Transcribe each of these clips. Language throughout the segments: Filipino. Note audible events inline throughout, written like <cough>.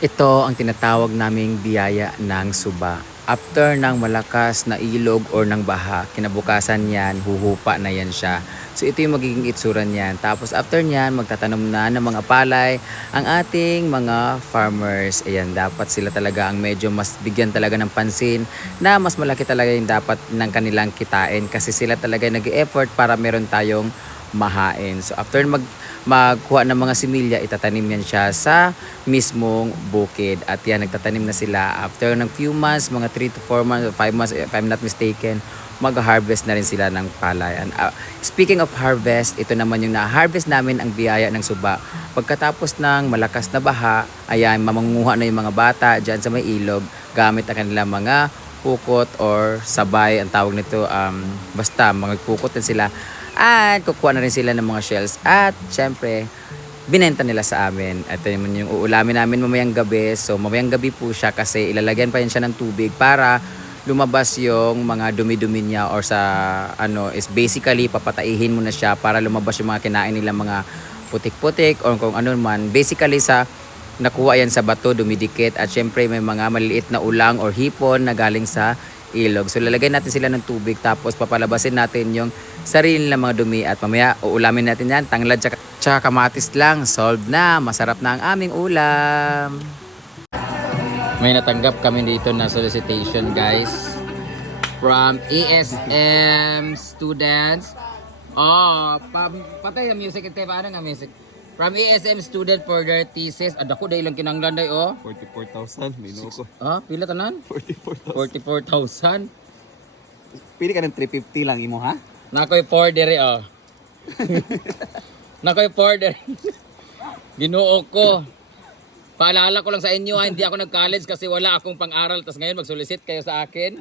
Ito ang tinatawag naming biyaya ng suba. After ng malakas na ilog or ng baha, kinabukasan yan, huhupa na yan siya. So ito yung magiging itsura niyan. Tapos after niyan, magtatanom na ng mga palay ang ating mga farmers. Ayan, dapat sila talaga ang medyo mas bigyan talaga ng pansin na mas malaki talaga yung dapat ng kanilang kitain kasi sila talaga nag-effort para meron tayong mahain. So after mag magkuha ng mga similya, itatanim yan siya sa mismong bukid. At yan, nagtatanim na sila. After ng few months, mga 3 to 4 months, 5 months, if I'm not mistaken, mag-harvest na rin sila ng palay. And, uh, speaking of harvest, ito naman yung na-harvest namin ang biyaya ng suba. Pagkatapos ng malakas na baha, ayan, mamanguha na yung mga bata dyan sa may ilog gamit ang kanilang mga pukot or sabay ang tawag nito um, basta mga pukot din sila at kukuha na rin sila ng mga shells. At syempre binenta nila sa amin. At yun naman yung uulamin namin mamayang gabi. So mamayang gabi po siya kasi ilalagyan pa yan siya ng tubig para lumabas yung mga dumi-dumi niya or sa ano is basically papataihin mo na siya para lumabas yung mga kinain nila mga putik-putik or kung ano man. Basically sa nakuha yan sa bato, dumidikit. At syempre may mga maliliit na ulang or hipon na galing sa ilog. So lalagay natin sila ng tubig. Tapos papalabasin natin yung sarili ng mga dumi at mamaya uulamin natin yan. Tanglad tsaka, tsaka kamatis lang. Solved na. Masarap na ang aming ulam. May natanggap kami dito na solicitation guys from ESM students. Oh, pa patay ang music ite paano nga music? From ESM student for their thesis. Ada ko dahil lang kinanglan day oh. 44,000, mino ko. Ah, pila tanan? 44,000. 44,000. Pili ka ng 350 lang imo ha? Nakoy 4 dire oh. <laughs> Nakoy 4 dire. Ginoo ko. Paalala ko lang sa inyo, ha, hindi ako nag-college kasi wala akong pang-aral. Tapos ngayon mag-solicit kayo sa akin.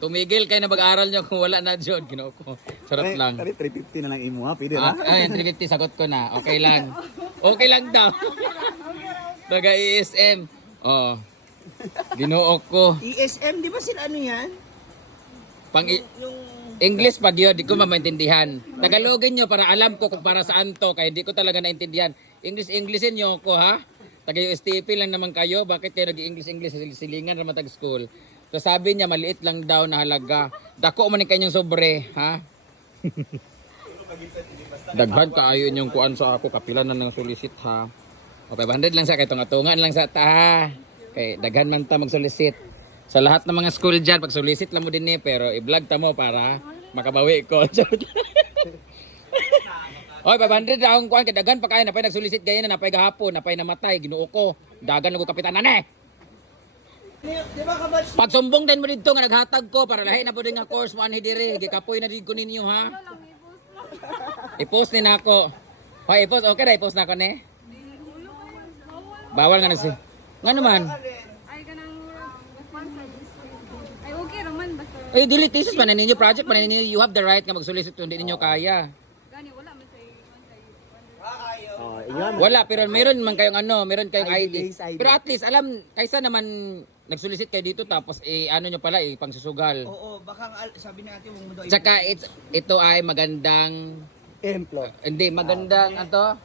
Tumigil kayo na mag-aral nyo kung wala na John. Ginoo ko. Sarap lang. Kari 350 na lang imo ha, pwede Ah, na. ay, 350 sagot ko na. Okay lang. Okay lang daw. Taga ESM. Oh. Ginoo ko. ESM, di ba sila ano yan? Pang English pag yun, di ko mamaintindihan. Tagalogin nyo para alam ko kung para saan to, kaya di ko talaga naintindihan. English, Englishin nyo ko ha. Taga USTP lang naman kayo, bakit kayo nag-English, English, silingan naman tag school. So sabi niya, maliit lang daw na halaga. Dako man kanyang sobre, ha? <laughs> Daghan ka ayo inyong kuan sa ako, kapilan na ng solicit ha. O 500 lang sa kay tunga-tungan lang sa ta. Kay daghan man ta mag-solicit. Sa lahat ng mga school dyan, pag solicit lang mo din eh, pero i-vlog ta mo para makabawi ko. <laughs> Oy, 500 ra akong kuan kay daghan pa kay napay nagsolicit gayon na napay gahapon, napay namatay, ginuo ko. Dagan ko kapitan na? Pagsumbong din mo dito nga naghatag ko para lahi na po din nga course mo anhi dire. Gikapoy na din ko ninyo ha. I-post ni nako. Hoy, i-post okay ra i-post na ko ne. Bawal nga na si. Nga naman. Ay, kanang sponsor this Ay, okay raman. Basta, Eh, dili thesis pa na ninyo, project pa na ninyo. You have the right nga mag-solicit kung hindi ninyo kaya. gani, wala man sa Oh, ingan. Wala, pero meron man kayong ano, meron kayong ID. ID. Pero at least, alam, kaysa naman nag-solicit kayo dito tapos eh, ano nyo pala, eh, pangsusugal. Oo, baka sabi ni ate, huwag mo daw Tsaka it's, ito ay magandang, Emplo. hindi, magandang, ano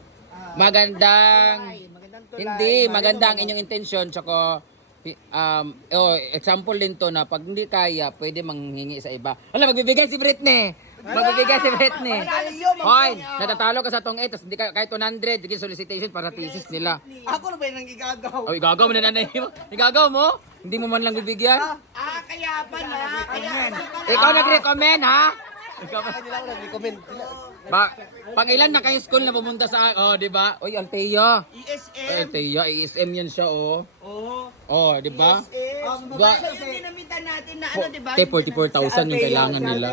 Magandang, Ay, magandang tulay. hindi, magandang inyong intention. Tsaka, um, oh, example din to na pag hindi kaya, pwede manghingi sa iba. Wala, magbibigay si Britney. Magbibigay si Britney. Hoy, natatalo ka sa tong 8, tapos hindi ka, kahit 100, sige solicitation para thesis nila. Ako na ba yung igagaw? Oh, igagaw mo na nanay mo. Igagaw mo? Hindi mo man lang bibigyan? Ah, kaya pa na. Kaya Ikaw nag-recommend, ha? Ikaw ba? Nila ako nag-recommend. Ba, pang ilan na kayo school na pumunta sa, oh, di ba? Oy, ang. Ay, ESM. Teya, ESM yan siya, oh. Oo. Oh, di ba? Ga- Babae yung dinamitan natin na ano, di ba? Te, 44,000 yung kailangan nila.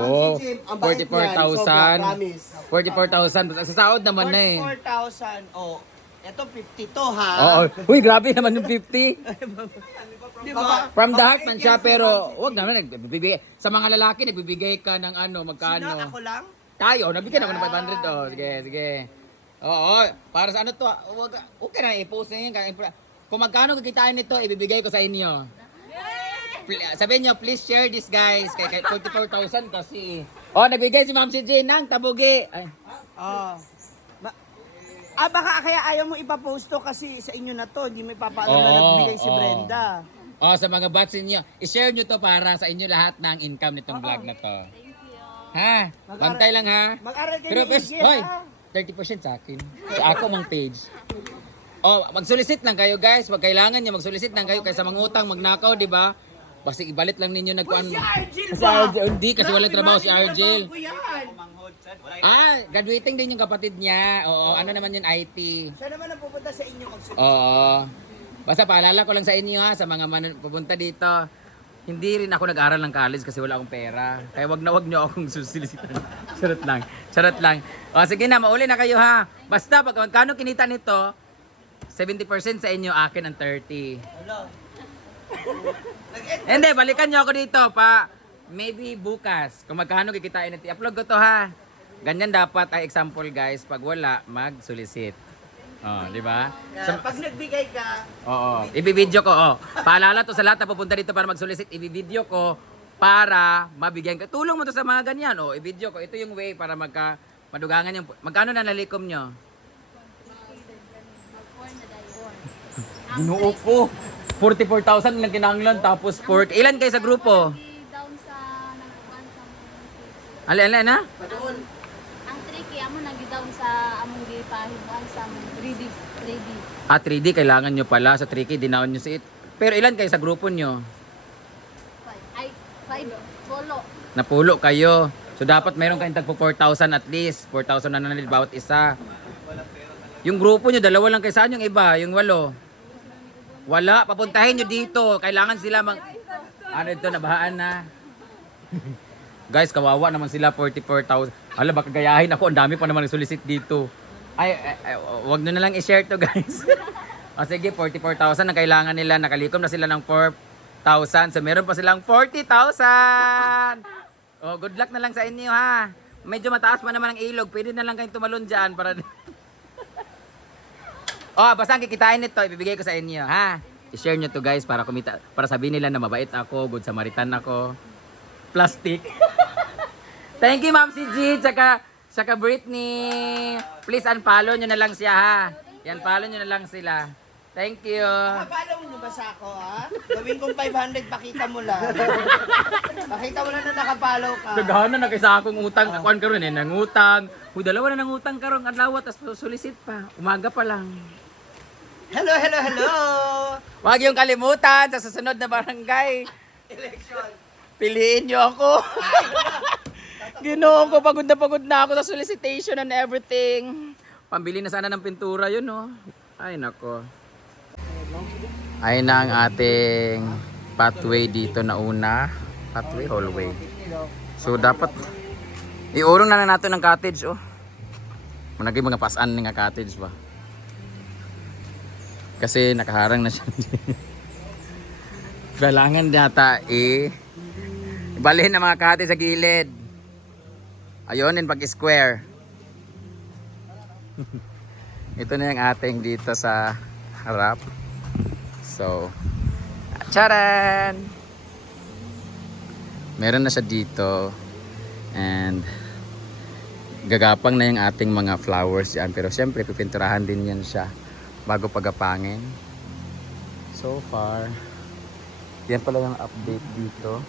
Oh, 44,000. 44,000. Sa sahod naman na eh. 44,000. Oh, ito 52 ha. Oo. Uy, grabe naman yung 50. <laughs> Di ba? From the heart man siya, pero wag naman nagbibigay. Sa mga lalaki, nagbibigay ka ng ano, Sino? magkano. Ako lang? Tayo, nabigyan ako ng 500 oh. Sige, sige. Oo, para sa ano to, wag, okay na i-post na yun. Kung magkano kikitain nito, ibibigay ko sa inyo. Pl- Sabihin nyo, please share this guys. Kay, kay 44,000 kasi. Oh, nagbigay si Ma'am si Jane ng tabugi. Ay, Ah. Ma- Ah, baka kaya ayaw mo ipapost to kasi sa inyo na to. Hindi may papaano na Oo, nagbigay si oo. Brenda. Oh, sa mga batch ninyo, i-share nyo to para sa inyo lahat ng income nitong vlog na to. Ha? Bantay lang ha? Mag-aral kayo Pero best, Iggy, hoy, ha? 30% sa akin. Sa ako mang page. Oh, mag-solicit lang kayo guys. Pag kailangan nyo, mag-solicit lang kayo kaysa mangutang, magnakaw, di ba? Basta ibalit lang ninyo nagkuan. Si Argel Si ba? Argel, hindi kasi walang trabaho si Argel. Ah, graduating din yung kapatid niya. Oo, ano naman yun, IT. Siya naman ang pupunta sa inyo magsulit. Oo. Basta paalala ko lang sa inyo ha, sa mga man- pupunta dito. Hindi rin ako nag-aral ng college kasi wala akong pera. Kaya wag na wag nyo akong <laughs> susilisitan. Charot lang. Charot lang. O sige na, mauli na kayo ha. Basta pag magkano kinita nito, 70% sa inyo, akin ang 30. <laughs> Hindi, balikan nyo ako dito pa. Maybe bukas, kung magkano kikitain natin. I-upload ko to ha. Ganyan dapat ay example guys. Pag wala, mag-solicit. Oh, di ba? Kaya pag nagbigay ka, Oo. Ibibideo ko, oh. Paalala to sa lahat na pupunta dito para mag-solicit, ibibideo ko para mabigyan ka. Tulong mo to sa mga ganyan, oh. Ibideo ko. Ito yung way para magka madugangan yung... Magkano na nalikom nyo? Ginoo ko. 44,000 lang kinanglan tapos 40. Ilan kayo sa grupo? Down sa nagkuhan sa mga Ali, ali, na? Ang tricky, amo nag down sa among gipahibuan sa 3D. 3D. Ah, 3D, kailangan nyo pala. Sa tricky, dinaon nyo si it. Pero ilan kayo sa grupo nyo? Ay, 5. Bolo. Napulo kayo. So dapat meron kayong tagpo 4,000 at least. 4,000 na bawat isa. Yung grupo nyo, dalawa lang kayo. Saan yung iba? Yung walo? Wala. Papuntahin nyo dito. Kailangan sila mag... Ano ito, nabahaan na. <laughs> Guys, kawawa naman sila, 44,000. Hala, baka gayahin ako. Ang dami pa naman solicit dito. Ay, ay, ay, wag nyo na lang i-share to, <laughs> guys. o sige, 44,000 ang kailangan nila. Nakalikom na sila ng 4,000. So, meron pa silang 40,000. Oh, good luck na lang sa inyo, ha. Medyo mataas pa naman ang ilog. Pwede na lang kayong tumalon dyan para... <laughs> oh, basta ang kikitain nito, ibibigay ko sa inyo, ha. I-share nyo to guys para kumita, para sabihin nila na mabait ako, good Samaritan ako. Plastic. <laughs> Thank you, Ma'am si G, tsaka, tsaka Britney. Please unfollow nyo na lang siya, ha. Yan, follow nyo na lang sila. Thank you. Napalo mo ba sa ako, ha? Gawin kong 500, pakita mo lang. pakita mo lang na nakapalo ka. Naghanan na kaysa akong utang. Akuan karon eh, nangutang. Uy, dalawa na nangutang karon adlaw tapos sulisit pa. Umaga pa lang. Hello, hello, hello! Huwag yung kalimutan sa susunod na barangay. Election. Piliin niyo ako. <laughs> Ginoo ko, pagod na pagod na ako sa solicitation and everything. Pambili na sana ng pintura yun, no? Ay, nako. Ay na ang ating pathway dito na una. Pathway, hallway. So, dapat iurong na lang natin ng cottage, oh. Managay mga pasan nga cottage ba? Kasi nakaharang na siya. Kailangan yata eh Ibalhin ang mga kahati sa gilid. Ayun, pag square. Ito na yung ating dito sa harap. So, charan! Meron na siya dito. And, gagapang na yung ating mga flowers yan. Pero syempre, pipinturahan din yan siya bago pagapangin. So far, yan pala yung update dito.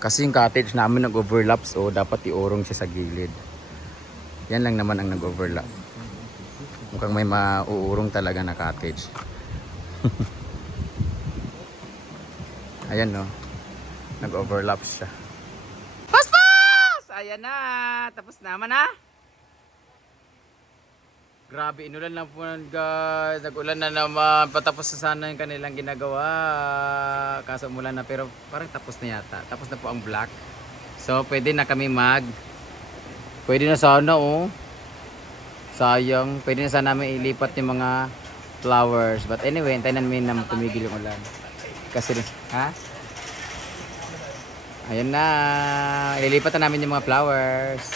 Kasi yung cottage namin nag-overlap so dapat iurong siya sa gilid. Yan lang naman ang nag-overlap. Mukhang may mauurong talaga na cottage. <laughs> Ayan no. Nag-overlap siya. Paspas! Ayan na. Tapos naman na. Grabe, inulan lang po guys. Nag-ulan na naman. Patapos na sana yung kanilang ginagawa. Kaso umulan na pero parang tapos na yata. Tapos na po ang black. So, pwede na kami mag... Pwede na sana, oh. Sayang. Pwede na sana namin ilipat yung mga flowers. But anyway, hintayin namin na tumigil yung ulan. Kasi, ha? Ayan na. Ililipat na namin yung mga flowers.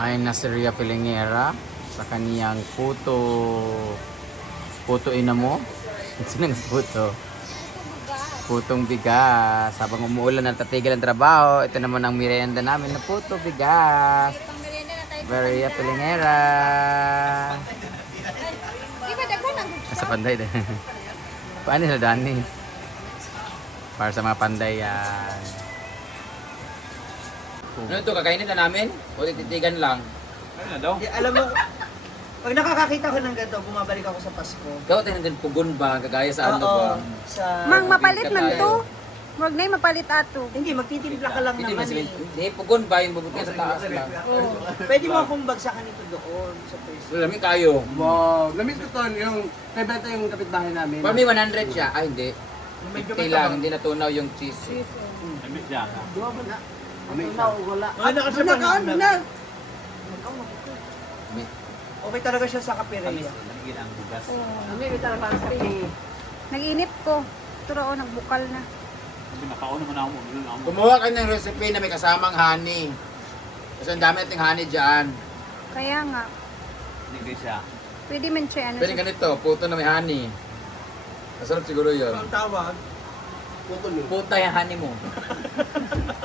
Ay, na si Ria Pilingera sa kaniyang puto. Puto ina mo? <laughs> Sino puto? Putong bigas. Habang umuulan at tatigil ang trabaho, ito naman ang merienda namin na puto bigas. Pang merienda na tayo Maria Pilingera. Di ba daghan ang Nasa panday din. <laughs> Paano na Dani? Para sa mga panday yan. Ano ito, kakainin na namin? O tititigan lang? Di, alam mo, pag nakakakita ko ng ganito, bumabalik ako sa Pasko. Ikaw tayo din pugon ba? Kagaya sa ano ba? Oo, sa... Mang mapalit man to. Wag na yung mapalit ato. Hindi, magtitimpla ka lang Hindi naman ba eh. Hindi, pugon ba? Yung bubukay sa taas lang. Pwede mo akong bagsakan ito doon sa Pasko. Lami kayo. Wow, namiss ko to yung naibenta yung kapitbahay namin. Me, 100 siya. Ay, hindi. Medyo 50 lang, hindi natunaw yung cheese. Duwa mo na. Tunaw, wala. Ano kasi Ano ka, ano na? Okay talaga siya sa kapereya. Nag-inip ko. Oh, nagbukal na. Kumuha ka ng recipe na may kasamang honey. Kasi ang dami nating honey dyan. Kaya nga. Pwede man siya ano. Pwede ganito, puto na may honey. Masarap siguro yun. Ang tawag, Puta yung honey mo. <laughs>